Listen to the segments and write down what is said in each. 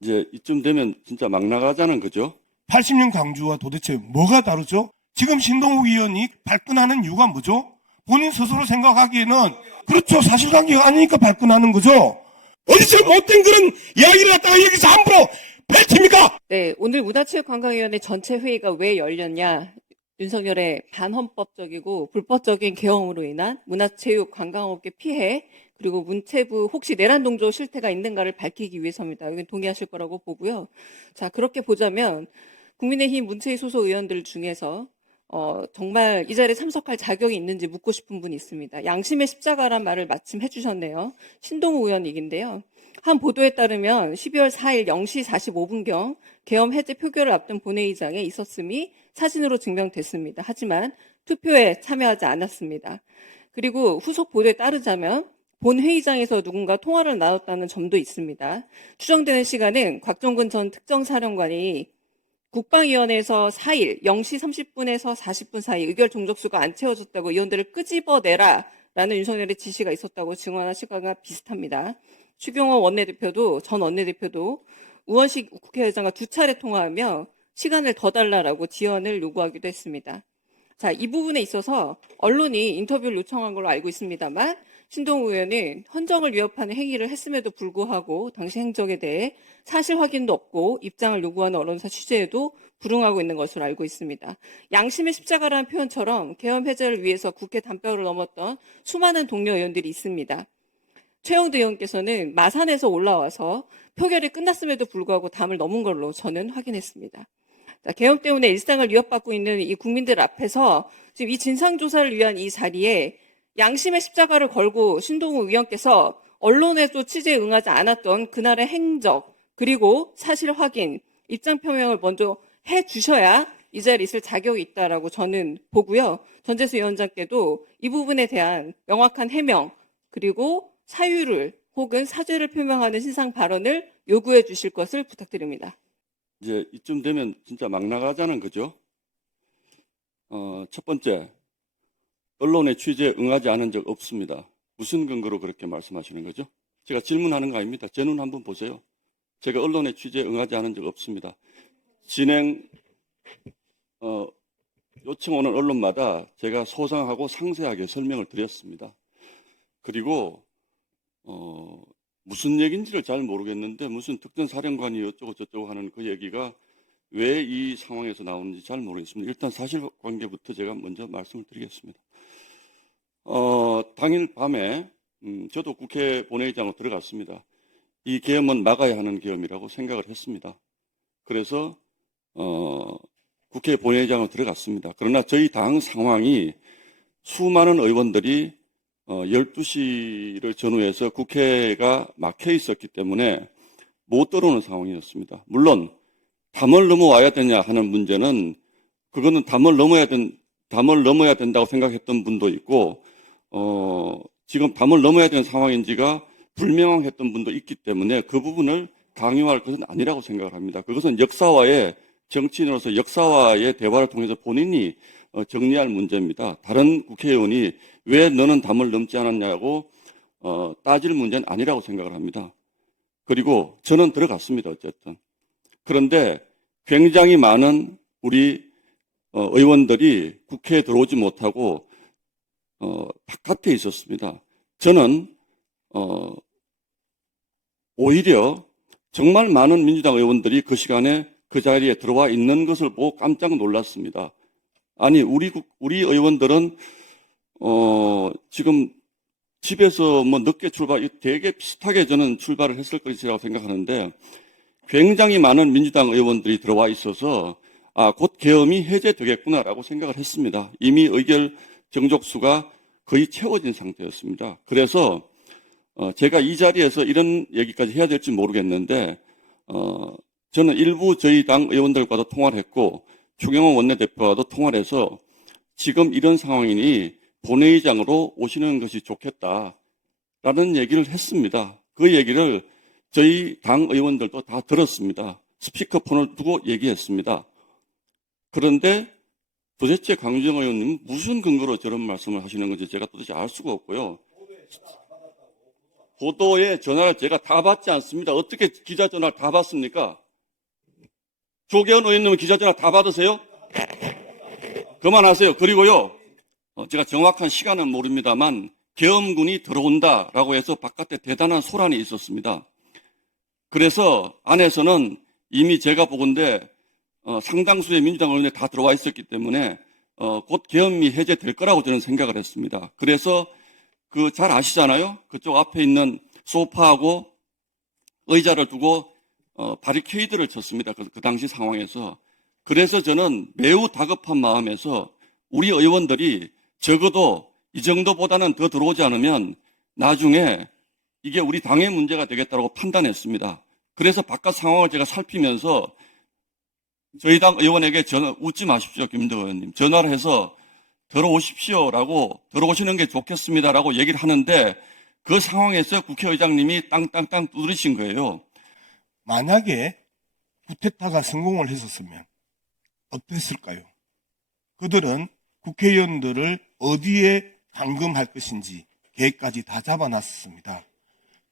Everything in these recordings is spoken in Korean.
이제 이쯤 되면 진짜 막 나가자는 거죠. 80년 강주와 도대체 뭐가 다르죠? 지금 신동욱 의원이 발끈하는 이유가 뭐죠? 본인 스스로 생각하기에는 그렇죠. 사실관계가 아니니까 발끈하는 거죠. 어디서 못된 그런 이야기를 갖다가 여기서 함부로 펼칩니까? 네, 오늘 문화체육관광위원회 전체 회의가 왜 열렸냐? 윤석열의 반헌법적이고 불법적인 개헌으로 인한 문화체육 관광업계 피해, 그리고 문체부 혹시 내란 동조 실태가 있는가를 밝히기 위해서입니다. 이건 동의하실 거라고 보고요. 자, 그렇게 보자면 국민의힘 문체위 소속 의원들 중에서 정말 이 자리에 참석할 자격이 있는지 묻고 싶은 분이 있습니다. 양심의 십자가란 말을 마침 해주셨네요. 신동우 의원 얘기인데요. 한 보도에 따르면 12월 4일 0시 45분경 계엄 해제 표결을 앞둔 본회의장에 있었음이 사진으로 증명됐습니다. 하지만 투표에 참여하지 않았습니다. 그리고 후속 보도에 따르자면 본회의장에서 누군가 통화를 나눴다는 점도 있습니다. 추정되는 시간은 곽종근 전 특정사령관이 국방위원회에서 4일 0시 30분에서 40분 사이 의결 종족수가 안 채워졌다고 의원들을 끄집어내라 라는 윤석열의 지시가 있었다고 증언한 시각과 비슷합니다. 추경호 원내대표도 전 원내대표도 우원식 국회의장과 2차례 통화하며 시간을 더 달라라고 지연을 요구하기도 했습니다. 자, 이 부분에 있어서 언론이 인터뷰를 요청한 걸로 알고 있습니다만 신동우 의원은 헌정을 위협하는 행위를 했음에도 불구하고 당시 행적에 대해 사실 확인도 없고 입장을 요구하는 언론사 취재에도 불응하고 있는 것으로 알고 있습니다. 양심의 십자가라는 표현처럼 계엄 해제를 위해서 국회 담벼를 넘었던 수많은 동료 의원들이 있습니다. 최영두 의원께서는 마산에서 올라와서 표결이 끝났음에도 불구하고 담을 넘은 걸로 저는 확인했습니다. 자, 계엄 때문에 일상을 위협받고 있는 이 국민들 앞에서 지금 이 진상조사를 위한 이 자리에 양심의 십자가를 걸고 신동우 의원께서 언론에도 취재에 응하지 않았던 그날의 행적, 그리고 사실 확인, 입장 표명을 먼저 해 주셔야 이 자리에 있을 자격이 있다라고 저는 보고요. 전재수 위원장께도 이 부분에 대한 명확한 해명, 그리고 사유를 혹은 사죄를 표명하는 신상 발언을 요구해 주실 것을 부탁드립니다. 이제 이쯤 되면 진짜 막 나가자는 거죠. 첫 번째, 언론의 취재에 응하지 않은 적 없습니다. 무슨 근거로 그렇게 말씀하시는 거죠? 제가 질문하는 거 아닙니다. 제 눈 한번 보세요. 제가 언론의 취재에 응하지 않은 적 없습니다. 요청 오는 언론마다 제가 소상하고 상세하게 설명을 드렸습니다. 그리고 무슨 얘기인지를 잘 모르겠는데 무슨 특정 사령관이 어쩌고 저쩌고 하는 그 얘기가 왜 이 상황에서 나오는지 잘 모르겠습니다. 일단 사실관계부터 제가 먼저 말씀을 드리겠습니다. 당일 밤에 저도 국회 본회의장으로 들어갔습니다. 이 계엄은 막아야 하는 계엄이라고 생각을 했습니다. 그래서 국회 본회의장으로 들어갔습니다. 그러나 저희 당 상황이 수많은 의원들이 12시를 전후해서 국회가 막혀 있었기 때문에 못 들어오는 상황이었습니다. 물론 담을 넘어와야 되냐 하는 문제는 그거는 담을 넘어야 된다고 생각했던 분도 있고 지금 담을 넘어야 되는 상황인지가 불명확했던 분도 있기 때문에 그 부분을 강요할 것은 아니라고 생각을 합니다. 그것은 역사와의 정치인으로서 역사와의 대화를 통해서 본인이 정리할 문제입니다. 다른 국회의원이 왜 너는 담을 넘지 않았냐고 따질 문제는 아니라고 생각을 합니다. 그리고 저는 들어갔습니다. 어쨌든. 그런데 굉장히 많은 우리 의원들이 국회에 들어오지 못하고 바깥에 있었습니다. 저는 오히려 정말 많은 민주당 의원들이 그 시간에 그 자리에 들어와 있는 것을 보고 깜짝 놀랐습니다. 아니 우리 의원들은 지금 집에서 뭐 늦게 되게 비슷하게 저는 출발을 했을 것이라고 생각하는데 굉장히 많은 민주당 의원들이 들어와 있어서 곧 계엄이 해제되겠구나라고 생각을 했습니다. 이미 의결 정족수가 거의 채워진 상태였습니다. 그래서 제가 이 자리에서 이런 얘기까지 해야 될지 모르겠는데 저는 일부 저희 당 의원들과도 통화를 했고 추경호 원내대표와도 통화를 해서 지금 이런 상황이니 본회의장으로 오시는 것이 좋겠다라는 얘기를 했습니다. 그 얘기를 저희 당 의원들도 다 들었습니다. 스피커폰을 두고 얘기했습니다. 그런데 도대체 강주정 의원님은 무슨 근거로 저런 말씀을 하시는 건지 제가 도대체 알 수가 없고요. 보도에 전화를 제가 다 받지 않습니다. 어떻게 기자 전화를 다 받습니까? 조계현 의원님은 기자 전화 다 받으세요? 그만하세요. 그리고요, 제가 정확한 시간은 모릅니다만 계엄군이 들어온다라고 해서 바깥에 대단한 소란이 있었습니다. 그래서 안에서는 이미 제가 보건대 상당수의 민주당 의원이 다 들어와 있었기 때문에 곧 계엄이 해제될 거라고 저는 생각을 했습니다. 그래서 그 잘 아시잖아요. 그쪽 앞에 있는 소파하고 의자를 두고 바리케이드를 쳤습니다. 그 당시 상황에서. 그래서 저는 매우 다급한 마음에서 우리 의원들이 적어도 이 정도보다는 더 들어오지 않으면 나중에 이게 우리 당의 문제가 되겠다고 판단했습니다. 그래서 바깥 상황을 제가 살피면서 저희 당 의원에게 웃지 마십시오, 김대 의원님. 전화를 해서 들어오십시오라고, 들어오시는 게 좋겠습니다라고 얘기를 하는데 그 상황에서 국회의장님이 땅땅땅 두드리신 거예요. 만약에 쿠데타가 성공을 했었으면 어땠을까요? 그들은 국회의원들을 어디에 감금할 것인지 계획까지 다 잡아놨습니다.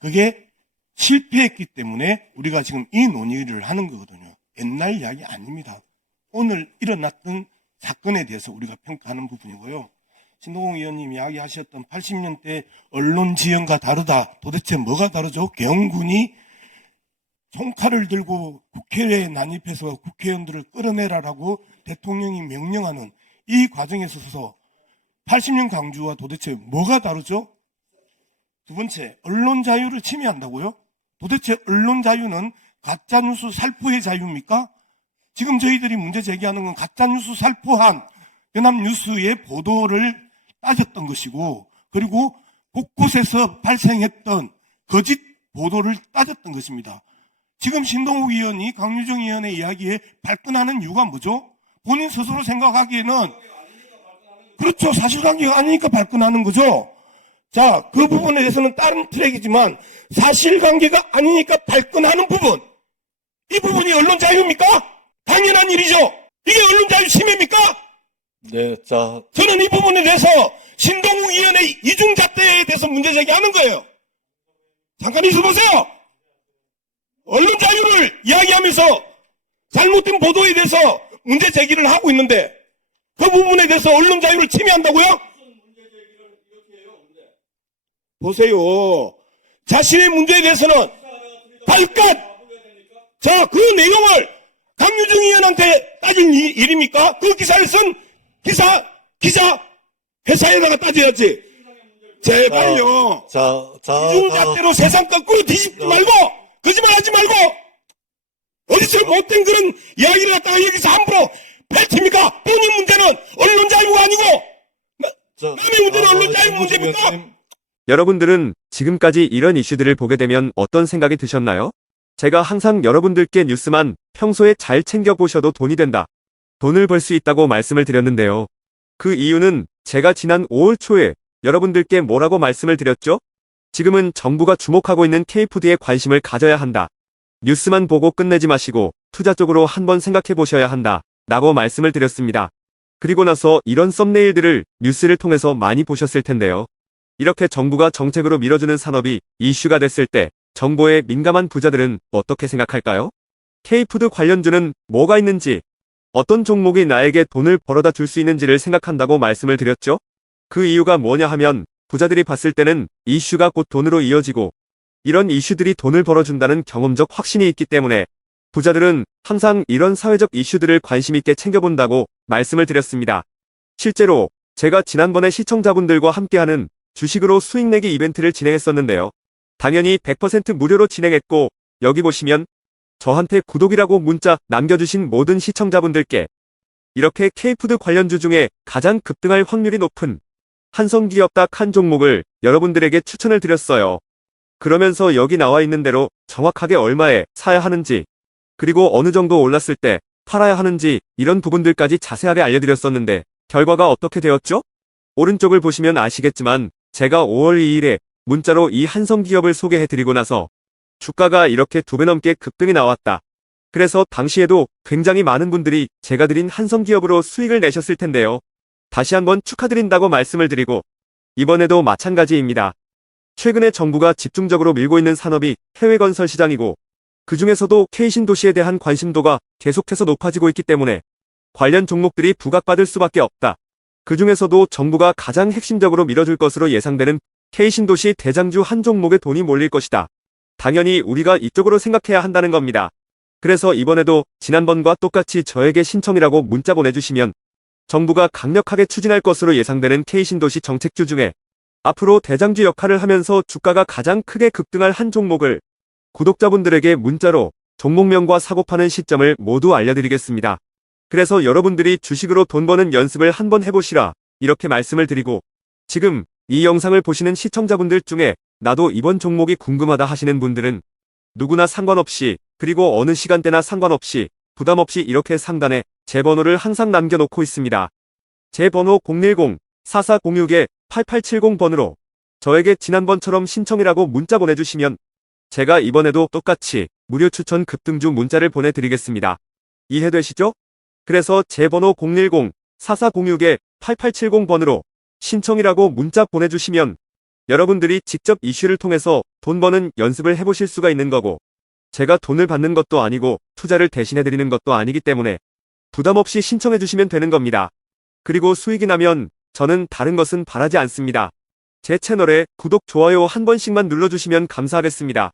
그게 실패했기 때문에 우리가 지금 이 논의를 하는 거거든요. 옛날 이야기 아닙니다. 오늘 일어났던 사건에 대해서 우리가 평가하는 부분이고요. 신동욱 의원님 이야기하셨던 80년대 언론 지형과 다르다. 도대체 뭐가 다르죠? 계엄군이 총칼을 들고 국회에 난입해서 국회의원들을 끌어내라라고 대통령이 명령하는 이 과정에 있어서 80년 강주와 도대체 뭐가 다르죠? 두 번째, 언론 자유를 침해한다고요? 도대체 언론 자유는 가짜뉴스 살포의 자유입니까? 지금 저희들이 문제 제기하는 건 가짜뉴스 살포한 연합뉴스의 보도를 따졌던 것이고, 그리고 곳곳에서 발생했던 거짓 보도를 따졌던 것입니다. 지금 신동욱 의원이 강유정 의원의 이야기에 발끈하는 이유가 뭐죠? 본인 스스로 생각하기에는 그렇죠. 사실관계가 아니니까 발끈하는 거죠. 자, 그 부분에 대해서는 다른 트랙이지만 사실관계가 아니니까 발끈하는 부분, 이 부분이 언론 자유입니까? 당연한 일이죠. 이게 언론 자유 침해입니까? 네, 자, 저는 이 부분에 대해서 신동욱 의원의 이중잣대에 대해서 문제 제기하는 거예요. 잠깐 있어보세요. 언론 자유를 이야기하면서 잘못된 보도에 대해서 문제 제기를 하고 있는데 그 부분에 대해서 언론 자유를 침해한다고요? 보세요. 자신의 문제에 대해서는 발끝! 자, 그 내용을 강유정 의원한테 따질 일입니까? 그 기사를 쓴 기자 회사에다가 따져야지. 제발요. 이중잣대로 세상 거꾸로 뒤집지 말고 거짓말하지 말고 어디서 못된 그런 이야기를 갖다가 여기서 함부로 펼칩니까? 본인 문제는 언론 자유가 아니고 남의 문제는 언론 자유 문제입니까? 여러분들은 지금까지 이런 이슈들을 보게 되면 어떤 생각이 드셨나요? 제가 항상 여러분들께 뉴스만 평소에 잘 챙겨보셔도 돈이 된다. 돈을 벌 수 있다고 말씀을 드렸는데요. 그 이유는 제가 지난 5월 초에 여러분들께 뭐라고 말씀을 드렸죠? 지금은 정부가 주목하고 있는 K푸드에 관심을 가져야 한다. 뉴스만 보고 끝내지 마시고 투자 쪽으로 한번 생각해 보셔야 한다. 라고 말씀을 드렸습니다. 그리고 나서 이런 썸네일들을 뉴스를 통해서 많이 보셨을 텐데요. 이렇게 정부가 정책으로 밀어주는 산업이 이슈가 됐을 때 정보에 민감한 부자들은 어떻게 생각할까요? K푸드 관련주는 뭐가 있는지, 어떤 종목이 나에게 돈을 벌어다 줄 수 있는지를 생각한다고 말씀을 드렸죠? 그 이유가 뭐냐 하면 부자들이 봤을 때는 이슈가 곧 돈으로 이어지고 이런 이슈들이 돈을 벌어준다는 경험적 확신이 있기 때문에 부자들은 항상 이런 사회적 이슈들을 관심 있게 챙겨본다고 말씀을 드렸습니다. 실제로 제가 지난번에 시청자분들과 함께하는 주식으로 수익 내기 이벤트를 진행했었는데요. 당연히 100% 무료로 진행했고 여기 보시면 저한테 구독이라고 문자 남겨주신 모든 시청자분들께 이렇게 K푸드 관련주 중에 가장 급등할 확률이 높은 한성기업 딱 한 종목을 여러분들에게 추천을 드렸어요. 그러면서 여기 나와 있는 대로 정확하게 얼마에 사야 하는지, 그리고 어느 정도 올랐을 때 팔아야 하는지 이런 부분들까지 자세하게 알려드렸었는데 결과가 어떻게 되었죠? 오른쪽을 보시면 아시겠지만 제가 5월 2일에 문자로 이 한성기업을 소개해드리고 나서 주가가 이렇게 2배 넘게 급등이 나왔다. 그래서 당시에도 굉장히 많은 분들이 제가 드린 한성기업으로 수익을 내셨을 텐데요. 다시 한번 축하드린다고 말씀을 드리고 이번에도 마찬가지입니다. 최근에 정부가 집중적으로 밀고 있는 산업이 해외 건설 시장이고 그 중에서도 K신도시에 대한 관심도가 계속해서 높아지고 있기 때문에 관련 종목들이 부각받을 수밖에 없다. 그 중에서도 정부가 가장 핵심적으로 밀어줄 것으로 예상되는 K신도시 대장주 한 종목에 돈이 몰릴 것이다. 당연히 우리가 이쪽으로 생각해야 한다는 겁니다. 그래서 이번에도 지난번과 똑같이 저에게 신청이라고 문자 보내주시면 정부가 강력하게 추진할 것으로 예상되는 K신도시 정책주 중에 앞으로 대장주 역할을 하면서 주가가 가장 크게 급등할 한 종목을 구독자분들에게 문자로 종목명과 사고 파는 시점을 모두 알려드리겠습니다. 그래서 여러분들이 주식으로 돈 버는 연습을 한번 해보시라 이렇게 말씀을 드리고 지금 이 영상을 보시는 시청자분들 중에 나도 이번 종목이 궁금하다 하시는 분들은 누구나 상관없이 그리고 어느 시간대나 상관없이 부담 없이 이렇게 상단에 제 번호를 항상 남겨놓고 있습니다. 제 번호 010-4406-8870번으로 저에게 지난번처럼 신청이라고 문자 보내주시면 제가 이번에도 똑같이 무료 추천 급등주 문자를 보내드리겠습니다. 이해되시죠? 그래서 제 번호 010-4406-8870번으로 신청이라고 문자 보내주시면 여러분들이 직접 이슈를 통해서 돈 버는 연습을 해보실 수가 있는 거고 제가 돈을 받는 것도 아니고 투자를 대신해드리는 것도 아니기 때문에 부담 없이 신청해주시면 되는 겁니다. 그리고 수익이 나면 저는 다른 것은 바라지 않습니다. 제 채널에 구독, 좋아요 한 번씩만 눌러주시면 감사하겠습니다.